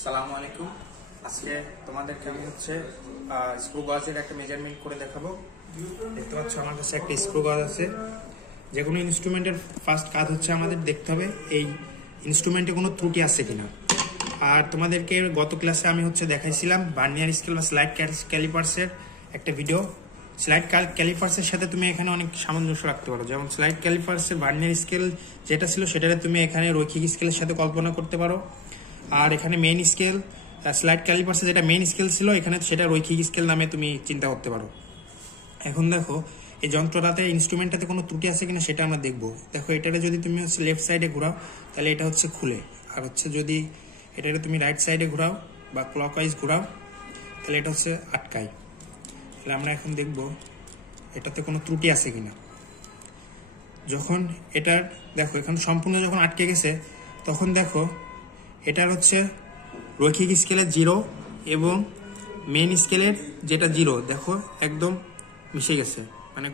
আসসালামু আলাইকুম। আজকে তোমাদেরকে আমি স্ক্রু গজের একটা মেজারমেন্ট করে দেখাবো। দেখতে পাচ্ছ আমার কাছে একটা স্ক্রু গজ আছে। যে কোনো ইনস্ট্রুমেন্টের ফার্স্ট কাজ হচ্ছে আমাদের দেখতে হবে এই ইনস্ট্রুমেন্টে কোনো ত্রুটি আছে কিনা। আর তোমাদেরকে গত ক্লাসে আমি দেখাইছিলাম ভার্নিয়ার স্কেল বা স্লাইড ক্যালিপার্সের একটা ভিডিও। স্লাইড ক্যালিপার্সের সাথে তুমি এখানে অনেক সামঞ্জস্য রাখতে পারো। যেমন স্লাইড ক্যালিপার্সের ভার্নিয়ার স্কেল যেটা ছিল সেটাকে তুমি এখানে রৈখিক স্কেলের সাথে কল্পনা করতে পারো। আর এখানে মেইন স্কেল স্লাইড ক্যালিপার্সে যেটা মেইন স্কেল ছিল এখানে সেটা রৈখিক স্কেল নামে তুমি চিন্তা করতে পারো। এখন দেখো এই যন্ত্রটাতে ইনস্ট্রুমেন্টটাতে কোনো ত্রুটি আছে কিনা সেটা আমরা দেখবো। দেখো এটাতে যদি তুমি লেফট সাইডে ঘোরাও তাহলে এটা খুলে, আর যদি এটাতে তুমি রাইট সাইডে ঘোরাও বা ক্লকওয়াইজ ঘোরাও তাহলে এটা আটকায়। তাহলে আমরা এখন দেখবো এটাতে কোনো ত্রুটি আছে কিনা। যখন এটার দেখো এখানে সম্পূর্ণ যখন আটকে গেছে তখন দেখো এটার রৈখিক স্কেলের 0 এবং মেইন স্কেলের যেটা 0 দেখো একদম মিশে গেছে। মানে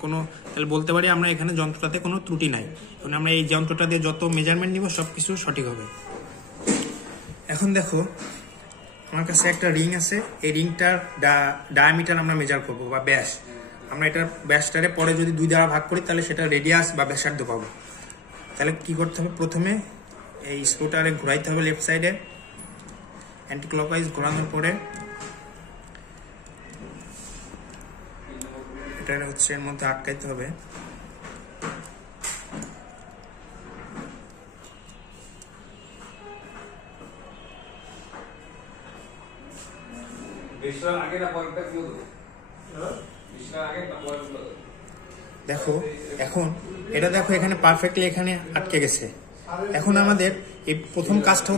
তাহলে বলতে পারি আমরা এখানে যন্ত্রটাতে কোনো ত্রুটি নাই। এখন আমরা এই যন্ত্রটা দিয়ে যত মেজারমেন্ট নিব সবকিছু সঠিক হবে। এখন দেখো আমার কাছে একটা রিং আছে। এই রিংটার ডায়ামিটার আমরা মেজার করব বা ব্যাস। আমরা এটার ব্যাসটারে পরে যদি 2 দ্বারা ভাগ করি তাহলে সেটা রেডিয়াস বা ব্যাসার্ধ পাবো। তাহলে কি করতে হবে, প্রথমে এই স্ক্রুটারে ঘোরাইতে হবে লেফট সাইডে, অ্যান্টি ক্লকওয়াইজ ঘোরানোর পরে এটা এর মধ্যে আটকাইতে হবে। দেখো এখন এটা দেখো এখানে পারফেক্টলি এখানে আটকে গেছে। এখন আমাদের এই প্রথম কাজটা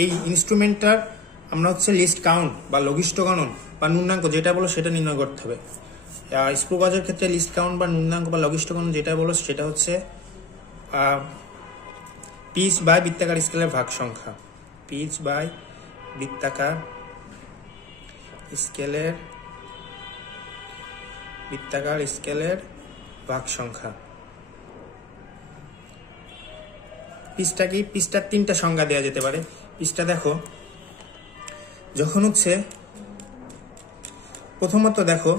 এই ইনস্ট্রুমেন্টটার আমরা লিস্ট কাউন্ট বা লঘিষ্ঠ গণন বা ন্যূনাঙ্ক যেটা বলো সেটা নির্ণয় করতে হবে। স্ক্রু গজের ক্ষেত্রে লিস্ট কাউন্ট বা ন্যূনাঙ্ক বা লঘিষ্ঠ গণন যেটা বলো সেটা পিচ বাই বৃত্তাকার স্কেলের ভাগ সংখ্যা। পিচ বাই বৃত্তাকার স্কেলের ভাগ সংখ্যা। পিচটা কি, পিচটার 3টা সংজ্ঞা দেওয়া যেতে পারে। পিচটা দেখো যখন প্রথমত দেখো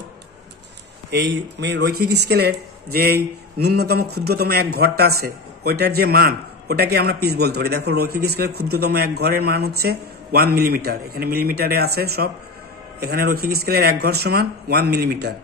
এই রৈখিক স্কেলের যে ন্যূনতম ক্ষুদ্রতম এক ঘরটা আছে ওইটার যে মান ওটাকে আমরা পিচ বলতে পারি। দেখো রৈখিক স্কেলের ক্ষুদ্রতম এক ঘরের মান 1 মিলিমিটার। এখানে মিলিমিটারে আছে সব। এখানে রৈখিক স্কেলের এক ঘর সমান 1 মিলিমিটার।